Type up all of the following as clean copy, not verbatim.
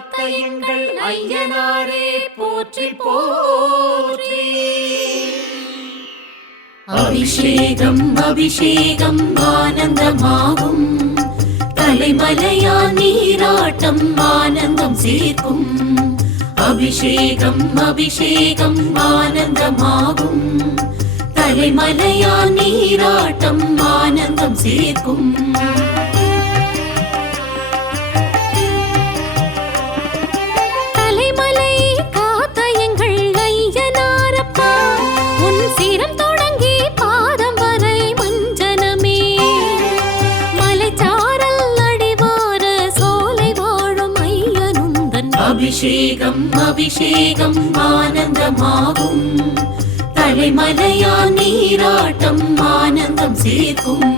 காத்த எங்கள் ஐயனாரே போற்றி போற்றி. அபிஷேகம் அபிஷேகம் ஆனந்தமாகும், தலைமலையான் நீராட்டம் ஆனந்தம் சேர்க்கும். அபிஷேகம் அபிஷேகம் ஆனந்தமாகும், தலைமலையான் நீராட்டம் ஆனந்தம் சேர்க்கும். தலைமலை காத்த எங்கள் ஐயனாரப்பா, உன் சிரம் தொடங்கி பாதம் வரை மஞ்சனமே. மலைச்சாரல் அடிவார சோலை வாழும் ஐயனுந்தன். அபிஷேகம் அபிஷேகம் ஆனந்தமாகும், தலைமலையான் நீராட்டம் ஆனந்தம் சேர்க்கும்.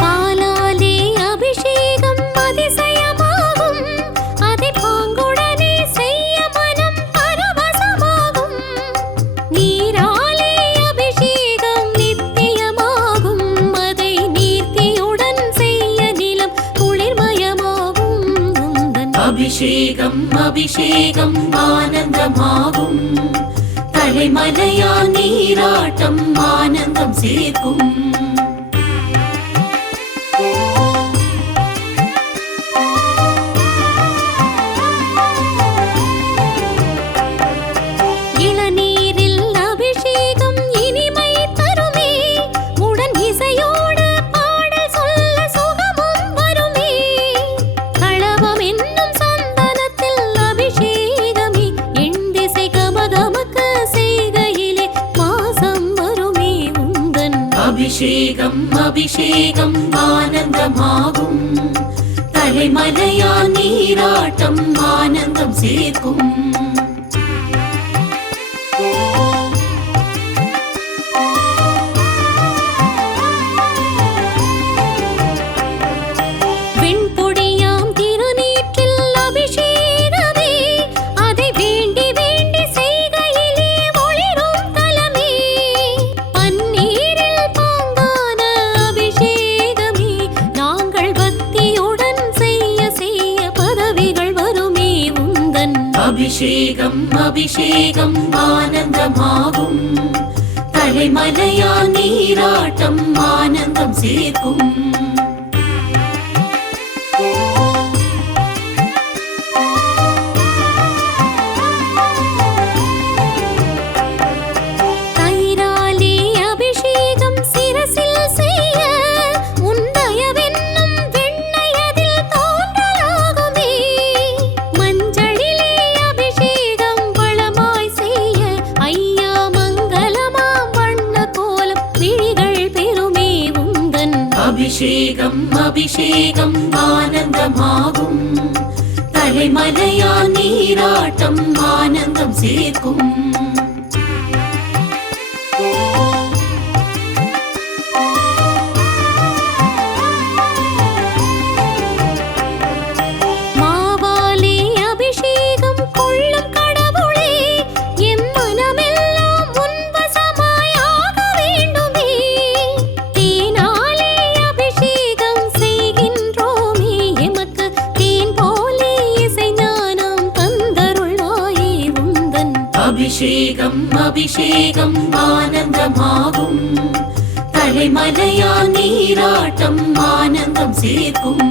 பாலாலே அபிஷேகம் அதிசயமாகும், அதை பாங்குடனே செய்ய மனம் பரவசமாகும். நீராலே அபிஷேகம் நித்தியமாகும், அதை நீர்த்தியுடன் செய்ய நிலம் குளிர்மயமாகும். அபிஷேகம் அபிஷேகம் ஆனந்தமாகும், தலைமலையான் நீராட்டம் ஆனந்தம் சேர்க்கும். இளநீரில் அபிஷேகம் இனிமை தருமே, உடன் இசையோடு பாடல் சொல்ல சுகமும் வருமே. களவம் என்னும் சந்தனத்தில் அபிஷேகமே, எண் திசை கமகமக்க செய்கையிலே வாசம் வருமே உந்தன். அபிஷேகம் அபிஷேகம் ஆனந்தமாகும், தலைமலையான் நீராட்டம் ஆனந்தம் சேர்க்கும். வெண்பொடியாம் திருநீற்றில் அபிஷேகமே, அதை வேண்டி வேண்டி செய்கையிலே ஒளிரும் தலமே. பன்னீரில் பாங்கான அபிஷேகமே, நாங்கள் பக்தியுடன் செய்ய செய்ய பதவிகள் வருமே உந்தன். அபிஷேகம் அபிஷேகம் ஆனந்தமாகும், தலைமலையான் நீராட்டம் ஆனந்தம் சேர்க்கும். தயிராலே அபிஷேகம் சிரசில் செய்ய, உன் தயவென்னும் வெண்ணெய் அதில் தோன்றலாகுமே. மஞ்சளிலே அபிஷேகம் வளமாய் செய்ய, ஐயா மங்களமாம் வண்ண கோலம் விழிகள் பெறுமே உந்தன். அபிஷேகம் அபிஷேகம் ஆனந்தமாகும், தலைமலையான் நீராட்டம் ஆனந்தம் சேர்க்கும். மாவாலே அபிஷேகம் கொள்ளும் கடவுளே, எம் மனமெல்லாம் உன் வசமாய் ஆக வேண்டுமே. தேனாலே அபிஷேகம் செய்கின்றோமே, எமக்கு தேன் போலே இசை ஞானம் தந்தருள்வாயே உந்தன். அபிஷேகம் அபிஷேகம் ஆனந்தமாகும், தலைமலையான் நீராட்டம் ஆனந்தம் சேர்க்கும்.